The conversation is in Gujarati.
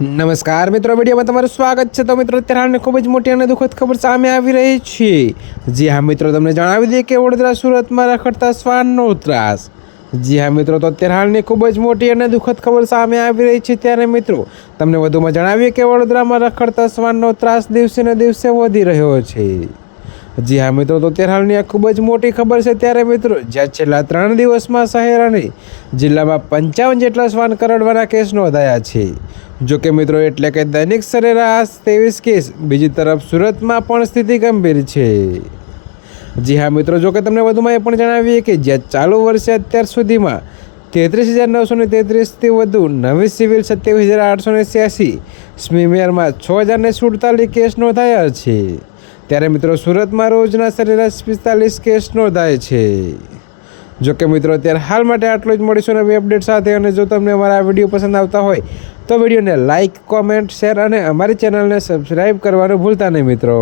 નમસ્કાર મિત્રો, વિડીયોમાં તમારું સ્વાગત છે। તો મિત્રો, અત્યારે હાલની ખૂબ જ મોટી અને દુઃખદ ખબર સામે આવી રહી છે। જી હા મિત્રો, તમને જણાવી દઈએ કે વડોદરા સુરતમાં રખડતા શ્વાનનો ત્રાસ। જી હા મિત્રો, તો અત્યારે હાલની ખૂબ જ મોટી અને દુઃખદ ખબર સામે આવી રહી છે। ત્યારે મિત્રો, તમને વધુમાં જણાવીએ કે વડોદરામાં રખડતા શ્વાનનો ત્રાસ દિવસે ને દિવસે વધી રહ્યો છે। જી હા મિત્રો, તો અત્યારે હાલની આ ખૂબ જ મોટી ખબર છે। ત્યારે મિત્રો, જ્યાં છેલ્લા 3 દિવસમાં શહેર અને જિલ્લામાં 55 જેટલા શ્વાન કરડવાના કેસ નોંધાયા છે। જોકે મિત્રો, એટલે કે દૈનિક સરેરાશ 23 કેસ। બીજી તરફ સુરતમાં પણ સ્થિતિ ગંભીર છે। જી હા મિત્રો, જોકે તમને વધુમાં એ પણ જણાવીએ કે જ્યાં ચાલુ વર્ષે અત્યાર સુધીમાં 33,933થી વધુ, નવી સિવિલ 27,886, સ્મીમેરમાં 6,047 કેસ નોંધાયા છે। ત્યારે મિત્રો, સુરતમાં રોજના સરેરાશ 45 કેસ નોંધાય છે। જોકે મિત્રો, અત્યારે હાલ માટે આટલું જ। મળીશું નવી અપડેટ સાથે। અને જો તમને અમારા વિડીયો પસંદ આવતા હોય તો વિડીયોને લાઇક, કોમેન્ટ, શેર અને અમારી ચેનલને સબસ્ક્રાઈબ કરવાનું ભૂલતા નહીં મિત્રો।